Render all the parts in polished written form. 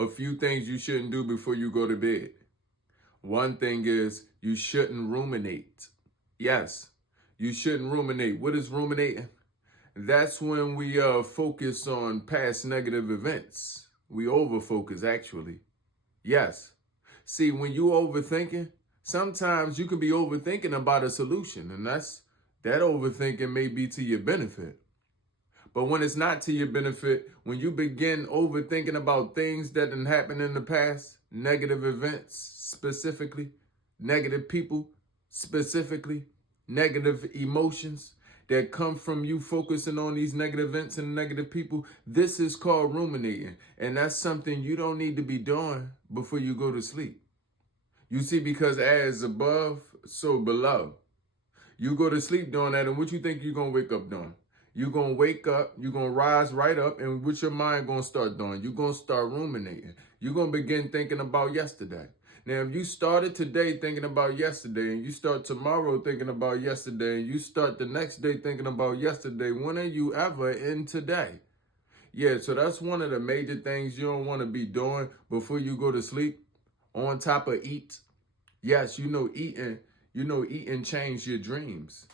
a few things you shouldn't do before you go to bed. One thing is you shouldn't ruminate. Yes, you shouldn't ruminate. What is ruminating? That's when we focus on past negative events. We overfocus, actually. Yes. See, when you overthinking, sometimes you can be overthinking about a solution, and that overthinking may be to your benefit. But when it's not to your benefit, when you begin overthinking about things that didn't happen in the past, negative events specifically, negative people specifically, negative emotions that come from you focusing on these negative events and negative people, this is called ruminating. And that's something you don't need to be doing before you go to sleep. You see, because as above, so below. You go to sleep doing that, and what you think you're going to wake up doing? You're going to wake up, you're going to rise right up, and what your mind going to start doing? You're going to start ruminating. You're going to begin thinking about yesterday. Now, if you started today thinking about yesterday, and you start tomorrow thinking about yesterday, and you start the next day thinking about yesterday, when are you ever in today? Yeah, so that's one of the major things you don't want to be doing before you go to sleep, on top of eat. Yes, eating changed your dreams.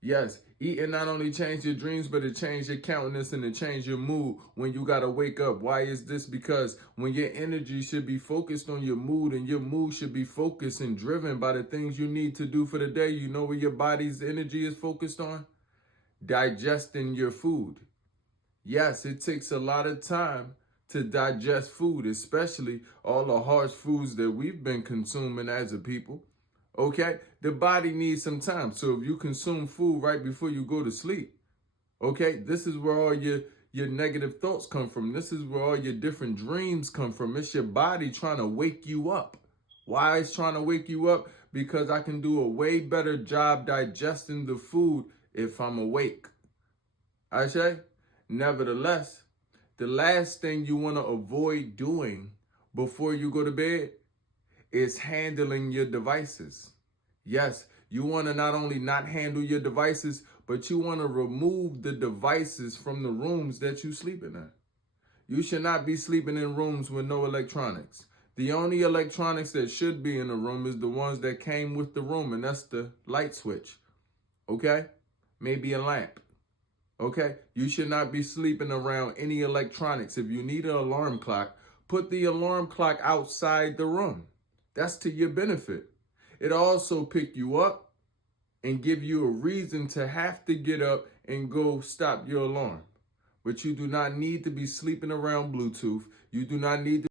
Yes, eating not only changed your dreams, but it changed your countenance and it changed your mood when you got to wake up. Why is this? Because when your energy should be focused on your mood, and your mood should be focused and driven by the things you need to do for the day, you know what your body's energy is focused on? Digesting your food. Yes, it takes a lot of time to digest food, especially all the harsh foods that we've been consuming as a people. Okay, the body needs some time. So if you consume food right before you go to sleep, okay, this is where all your negative thoughts come from. This is where all your different dreams come from. It's your body trying to wake you up. Why it's trying to wake you up? Because I can do a way better job digesting the food if I'm awake. I say, nevertheless, the last thing you want to avoid doing before you go to bed is handling your devices. Yes, you want to not only not handle your devices, but you want to remove the devices from the rooms that you sleeping in. You should not be sleeping in rooms with no electronics. The only electronics that should be in the room is the ones that came with the room, and that's the light switch. Okay? Maybe a lamp. Okay? You should not be sleeping around any electronics. If you need an alarm clock, put the alarm clock outside the room. That's to your benefit. It also pick you up and give you a reason to have to get up and go stop your alarm. But you do not need to be sleeping around Bluetooth. You do not need to